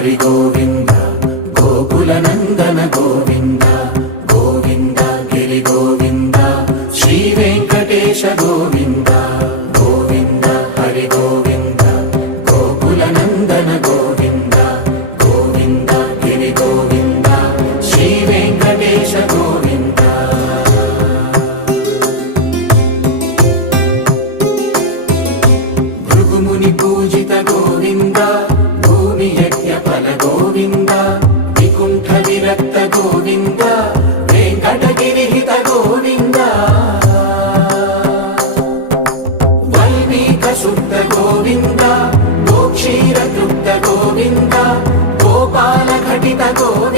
హరి గోవింద గోకుల నందన గోవింద గోవింద గిరి గోవింద శ్రీ వెంకటేశ గోవింద గోవింద హరి గోవింద గోకుల నందన గోవింద గోవింద గిరి గోవింద శ్రీ వెంకటేశ గోవింద భృగుముని పూజిత గోవింద భూమి యజ్ఞ ఫల గోవింద వికుంఠ విరక్త గోవింద వెంకటగిరిహిత గోవింద వైదిక శుద్ధ గోవింద గోక్షీర తృప్త గోవింద గోపాల ఘటిత గోవింద